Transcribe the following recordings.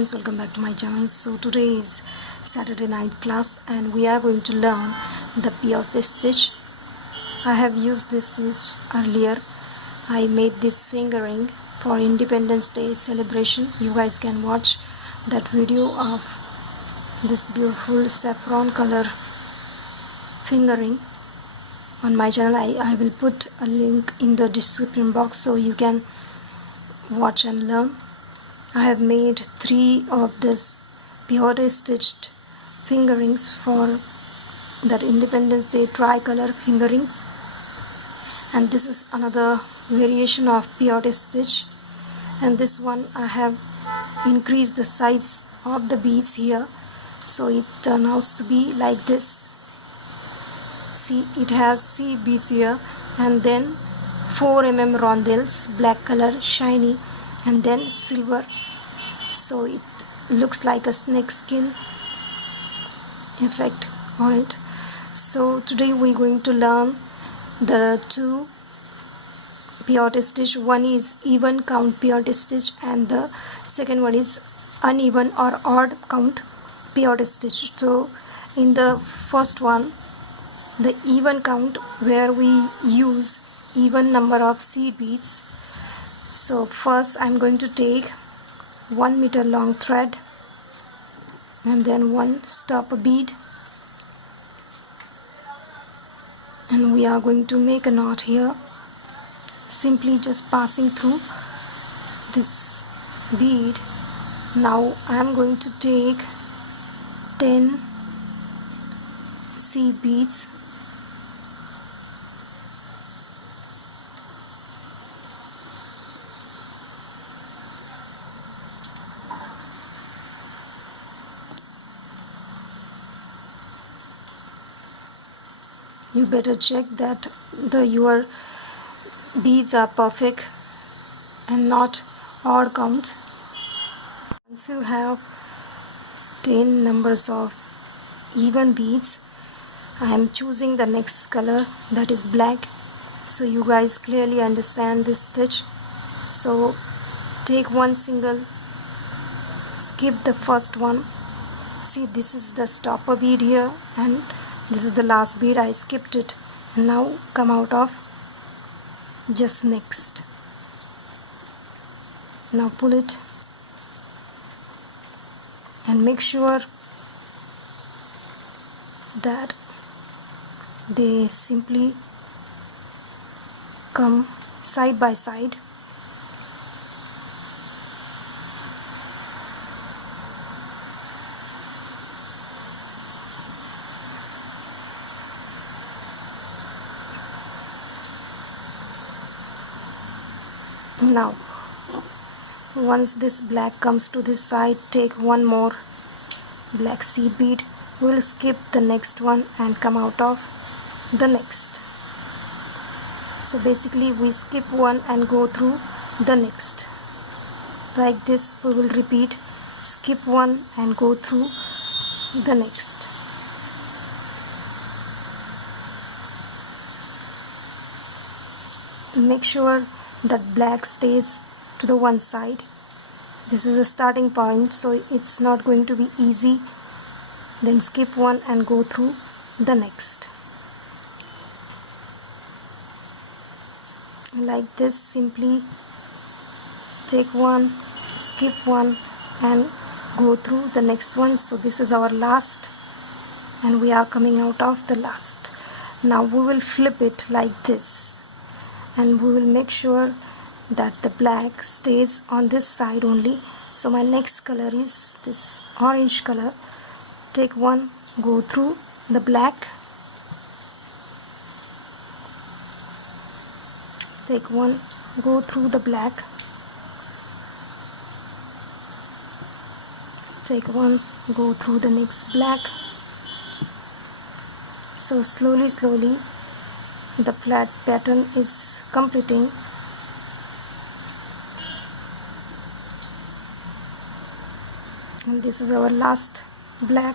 friends, welcome back to my channel. So today is Saturday night class and we are going to learn the pierced stitch. I have used this stitch earlier. I made this fingering for Independence Day celebration. You guys can watch that video of this beautiful saffron color fingering on my channel. I will put a link in the description box so you can watch and learn. I have made 3 of this peyote stitched fingerings for that Independence Day tricolor fingerings, and this is another variation of peyote stitch, and this one I have increased the size of the beads here, so it turns out to be like this. See, it has seed beads here and then 4 mm rondelles, black color, shiny, and then silver, so it looks like a snake skin effect on it. So today we're going to learn the 2 peyote stitch. One is even count peyote stitch and the second one is uneven or odd count peyote stitch. So in the first one, the even count, where we use even number of seed beads. So first I'm going to take 1 meter long thread and then 1 stopper bead, and we are going to make a knot here, simply just passing through this bead. Now I am going to take 10 seed beads you better check that your beads are perfect and not odd count. Once you have 10 numbers of even beads, I am choosing the next color, that is black, so you guys clearly understand this stitch. So take one single, skip the first one. See, this is the stopper bead here and this is the last bead. I skipped it, and now come out of just next. Now pull it and make sure that they simply come side by side. Now once this black comes to this side, take one more black seed bead. We'll skip the next one and come out of the next. So basically we skip one and go through the next. Like this we will repeat, skip one and go through the next. Make sure that black stays to the one side. This is a starting point, so it's not going to be easy. Then skip one and go through the next. Like this, simply take one, skip one and go through the next one. So this is our last and we are coming out of the last. Now we will flip it like this, and we will make sure that the black stays on this side only. So my next color is this orange color. Take one, go through the black, take one, go through the black, take one, go through the next black. So slowly the flat pattern is completing. And this is our last black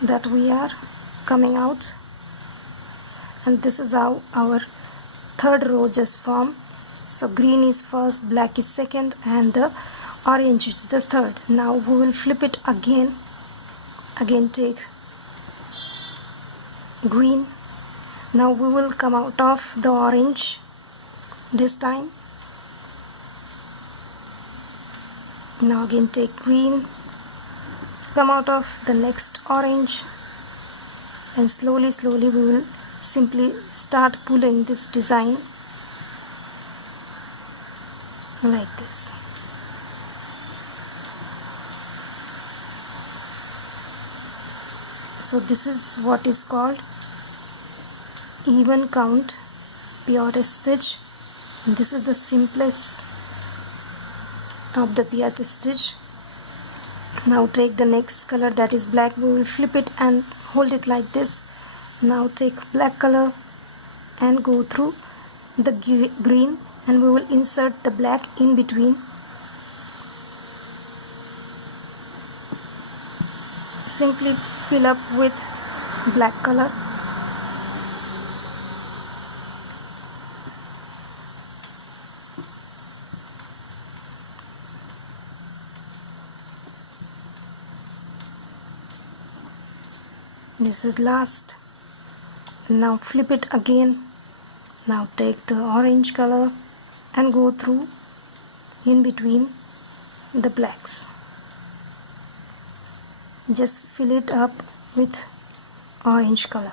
that we are coming out, and this is how our third row just formed. So green is first, black is second, and the orange is the third. Now we will flip it again. Again take green. Now we will come out of the orange this time. Now again take green, come out of the next orange, and slowly we will simply start pulling this design like this. So this is what is called even count pirouette stitch. And this is the simplest of the pirouette stitch. Now take the next color, that is black. We will flip it and hold it like this. Now take black color and go through the green, and we will insert the black in between. Simply fill up with black color. This is last. Now flip it again. Now take the orange color and go through in between the blacks. Just fill it up with orange color.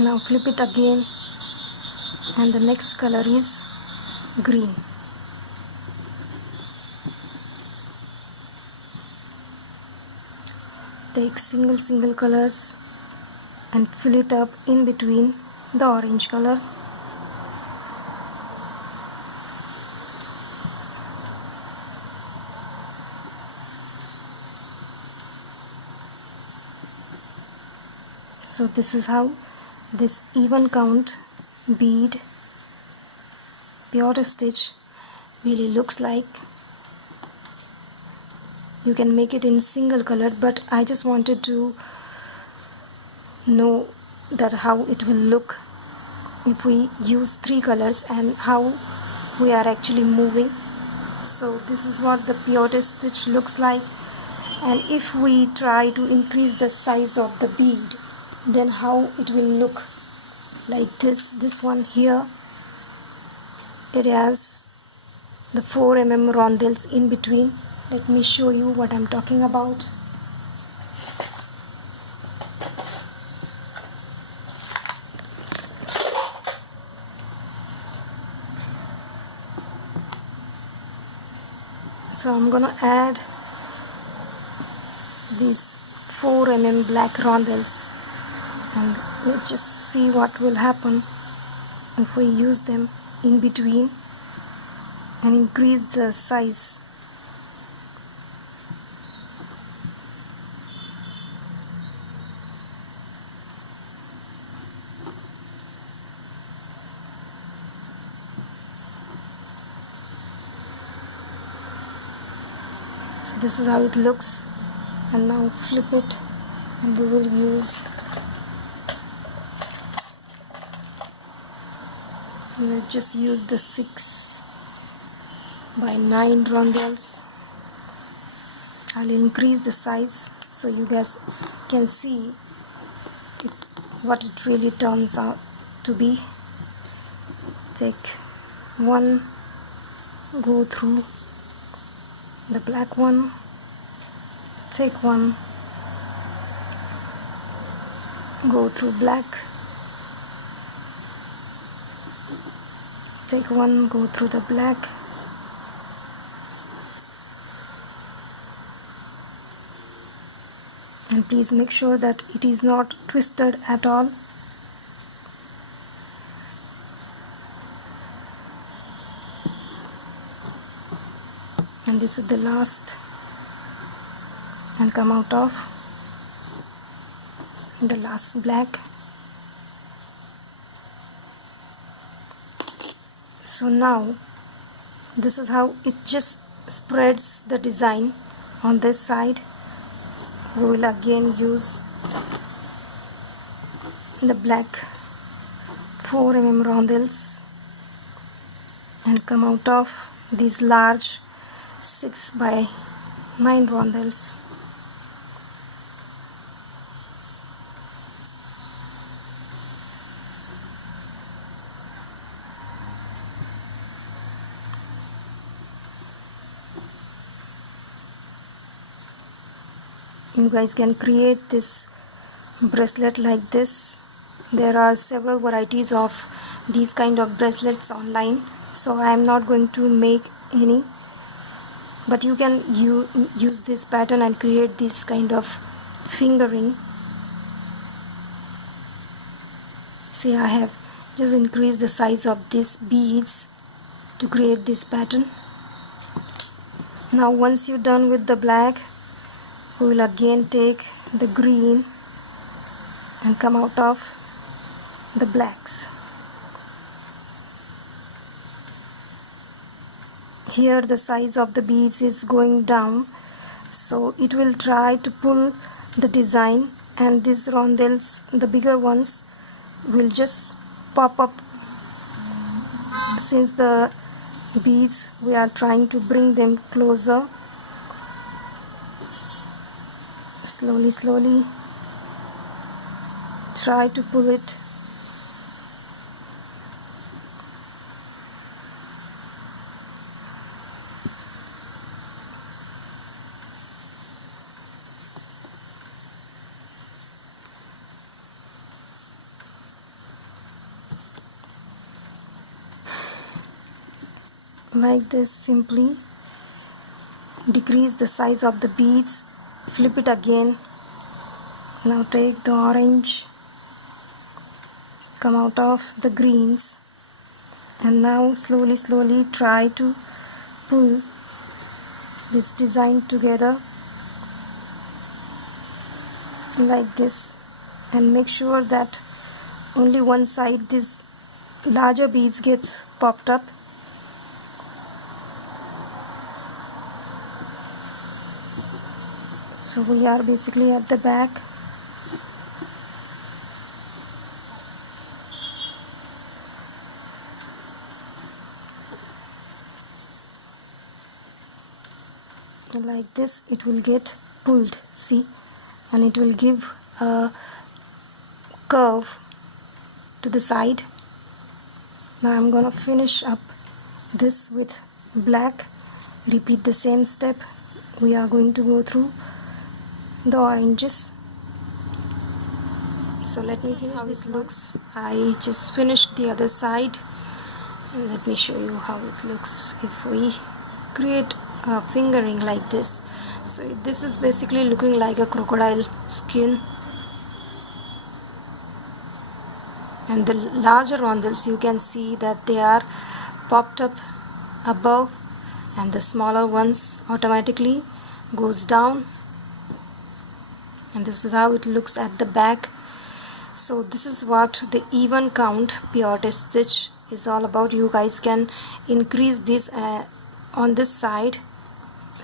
Now flip it again, and the next color is green. Take single colors and fill it up in between the orange color. So this is how this even count bead pirouette stitch really looks like. You can make it in single color, but I just wanted to know that how it will look if we use 3 colors and how we are actually moving. So this is what the pirouette stitch looks like. And if we try to increase the size of the bead, then how it will look like this one here. It has the 4 mm rondelles in between. Let me show you what I'm talking about. So I'm gonna add these 4 mm black rondelles, and let's just see what will happen if we use them in between and increase the size. So this is how it looks. And now flip it, and we will use, let's just use the 6 by 9 rondelles. I'll increase the size so you guys can see what it really turns out to be. Take one, go through the black one, take one, go through black, take one, go through the black, and please make sure that it is not twisted at all. And this is the last, and come out of the last black. So now this is how it just spreads the design on this side, we will again use the black 4 mm rondelles and come out of these large 6 by 9 rondelles. You guys can create this bracelet like this. There are several varieties of these kind of bracelets online, so I am not going to make any, but you can use this pattern and create this kind of fingering. See, I have just increased the size of these beads to create this pattern. Now once you're done with the black, we will again take the green and come out of the blacks. Here the size of the beads is going down, so it will try to pull the design, and these rondelles, the bigger ones, will just pop up. Since the beads, we are trying to bring them closer. Slowly try to pull it. Like this, simply decrease the size of the beads, flip it again. Now take the orange, come out of the greens, and now slowly try to pull this design together like this, and make sure that only one side, this larger beads, gets popped up. So we are basically at the back. Like this, it will get pulled, see, and it will give a curve to the side. Now I'm gonna finish up this with black. Repeat the same step. We are going to go through the oranges. So let me finish how this looks. I just finished the other side, and let me show you how it looks if we create a fingering like this. So this is basically looking like a crocodile skin, and the larger rondelles, you can see that they are popped up above, and the smaller ones automatically goes down, and this is how it looks at the back. So this is what the even count peyote stitch is all about. You guys can increase this on this side.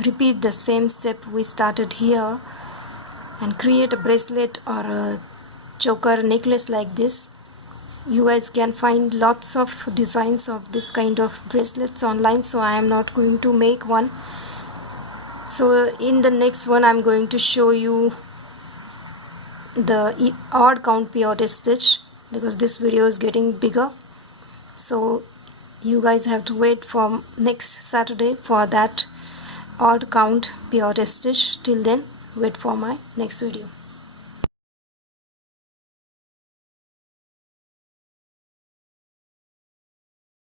Repeat the same step we started here and create a bracelet or a choker necklace like this. You guys can find lots of designs of this kind of bracelets online, so I am not going to make one. So in the next one, I'm going to show you the odd count peyote stitch, because this video is getting bigger. So you guys have to wait for next Saturday for that odd count peyote stitch. Till then, wait for my next video.